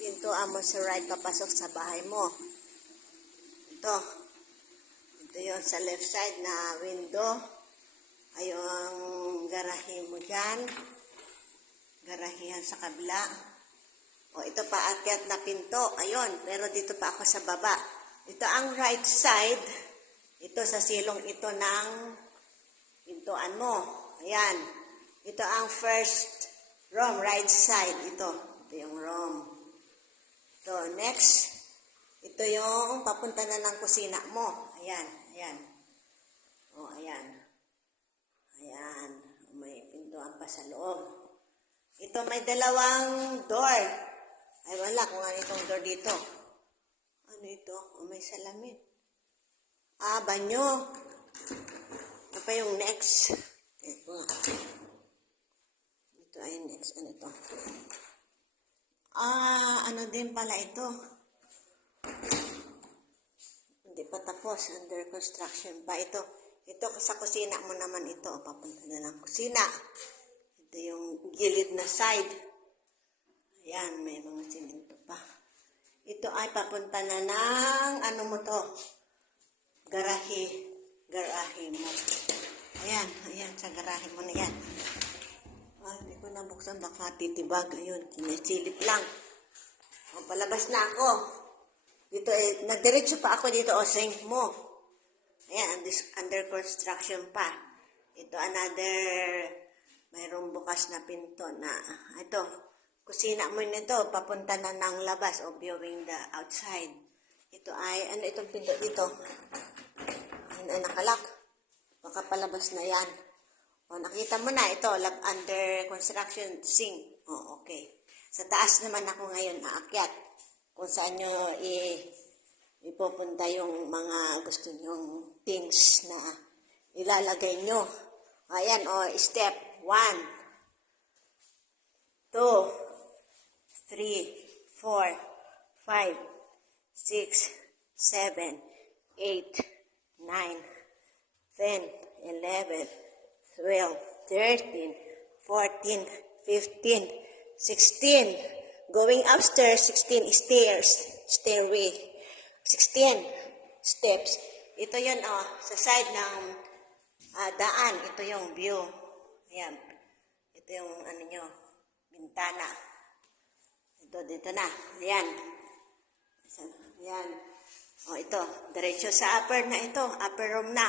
pintuan mo sa right papasok sa bahay mo. Ito. Ito yung sa left side na window. Ay yung garahe mo dyan. Garahihan sa kabila. O ito pa akyat na pinto. Ayun. Pero dito pa ako sa baba. Ito ang right side. Ito sa silong ito ng pintuan mo. Ayan. Ito ang first room. Right side. Ito. Ito yung room. Ito. Next. Ito yung papunta na ng kusina mo. Ayan. Ayan. O, ayan. Ayan. May pintuan pa sa loob. Ito may dalawang door. Ay, wala kung ano itong door dito. Ano ito? O, may salamin. Ah, banyo. Ito pa yung next. Ito. Ito ay next. Ano ito? Ah, ano din pala ito? Hindi pa tapos. Under construction pa ito. Ito sa kusina mo naman ito. Papunta na ng kusina. Ito yung gilid na side. Ayan, may mga simento pa. Ito ay papunta na ng ano mo to? Garahe. Garahe mo. Ayan, ayan, sa garahe mo na yan. Ah, hindi ko nabuksan. Baka titibag. Ayun, kinisilip lang. O, palabas na ako. Dito eh, nagdiretso pa ako dito o sink mo. Ayan, under construction pa. Ito another, mayroong bukas na pinto na, ito, kusina mo nito, papunta na ng labas o viewing the outside. Ito ay, ano itong pinto dito? Ano ay nakalak. Baka palabas na yan. O, nakita mo na, ito, under construction sink. O, okay. Sa taas naman ako ngayon aakyat. Kung saan nyo ipupunta yung mga gusto nyong things na ilalagay nyo. Ayan, o, step 1, 2, 3, 4, 5, 6, 7, 8, 9, 10, 11, 12, 13, 14, 15, 16. Going upstairs, 16 stairs, stairway. 16 steps. Ito yun, sa side ng daan. Ito yung view. Ayan. Ito yung, ano nyo, bintana. Ito, dito na. Ayan. Ayan. O, ito. Diretso sa upper na ito. Upper room na.